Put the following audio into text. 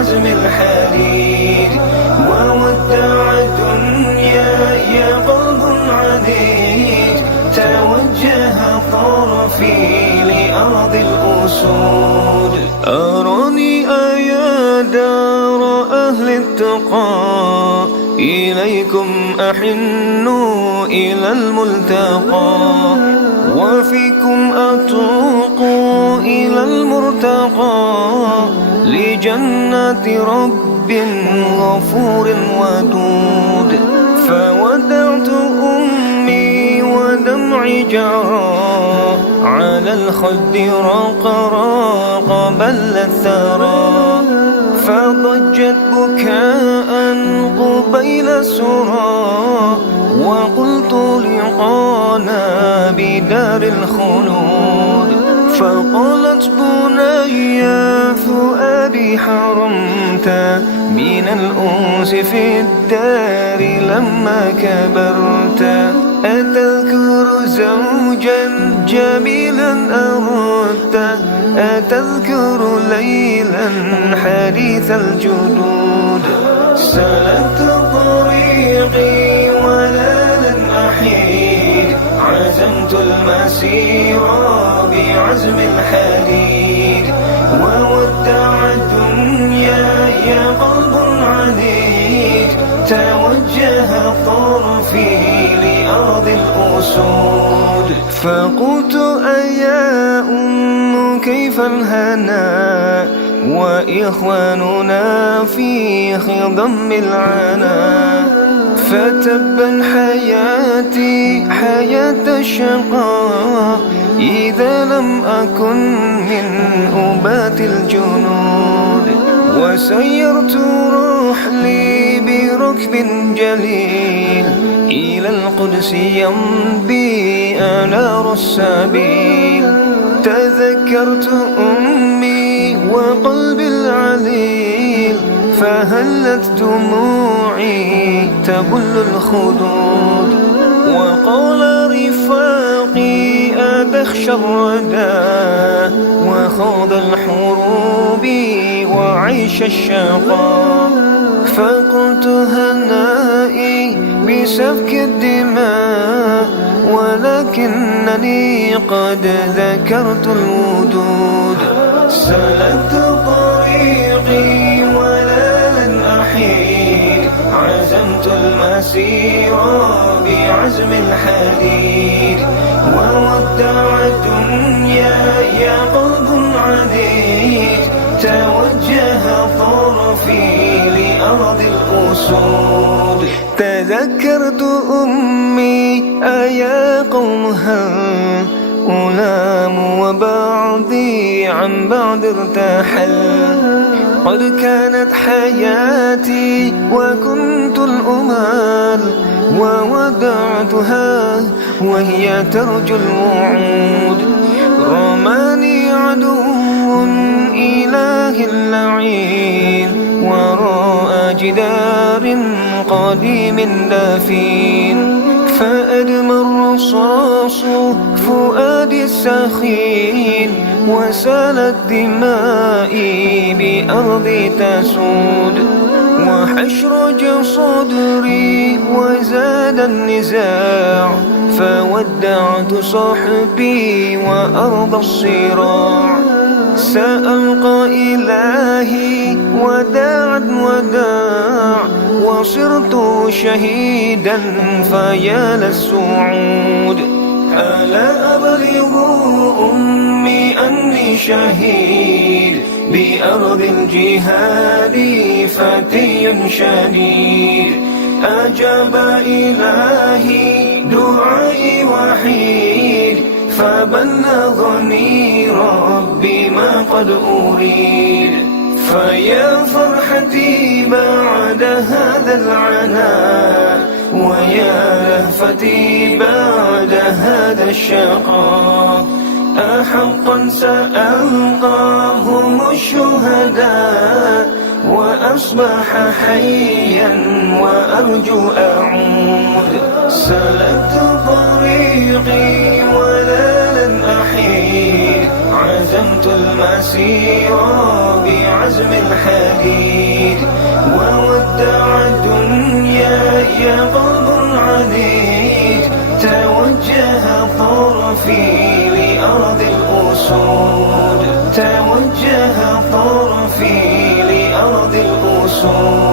بعزم الحديد وودع الدنيا يا قلب عنيد توجه طرفي لأرض الأسود أراني أيا دار أهل التقى إليكم أحن إلى الملتقى وفيكم أتوق إلى المرتقى لجنات رب غفور ودود فودعت أمي ودمعي جرى على الخد رق بل الثرى فضجت بكاء قبيل السرى وقلت لقانا بدار الخلود فقالت بني فؤادي حرمت من الأنس في الدار لما كبرت أتذكر زوجا جميلا أردت أتذكر ليلا حديث الجدود سلكت طريقي ولا لن أحيد عزمت المسير بعزم الحديد وودع الدنيا يا قلب عنيد توجه طرفي لأرض الأسود فقلت أيا أم كيف الهنا وإخواننا في خضم العنا فتبا حياتي حياة الشقاء إذا لم أكن من أبات الجنود وسيرت رحلي بركب جليل إلى القدس يمضي أنار السبيل تذكرت أمي وقلبي العليل فهلت دموعي تبل الخدود وقال رفاقي أتخشى الردى وخوض الحروب وعيش الشقاء فقلت هنائي بسفك الدماء ولكنني قد ذكرت الودود سلكت طريقي ولا لن أحيد عزمت المسير بعزم الحديد وودع الدنيا يا قلب عنيد توجه طرفي لأرض الأسود تذكرت أمي أيا قوم هل ألام وبعضي عن بعض ارتحل قد كانت حياتي وكنت الأمال وودعتها وهي ترجو الوعود رماني عدو إله اللعين وراء جدار قديم دفين فأدمى الرصاص فؤادي السخين وسالت دمائي بأرضي تسود وحشرج صدري وزاد النزاع فودعت صحبي وأرض الصراع سألقى إلهي وداعا وداع وصرت شهيدا فيا للسعود ألا أبلغ أمي أني شهيد بأرض الجهاد فتي شديد أجاب إلهي دعائي وحيد فبلغني ربي ما قد أريد فيا فرحتي بعد هذا العناء ويا لهفتي بعد هذا الشقاء أحقا سألقاهم الشهداء وأصبح حيا وأرجو أعود سلكت طريقي ولا لن أحيد لازمت المسير بعزم الحديد، وودع الدنيا يا قلب عنيد، توجه طرفي لأرض الأسود، توجه طرفي لأرض الأسود.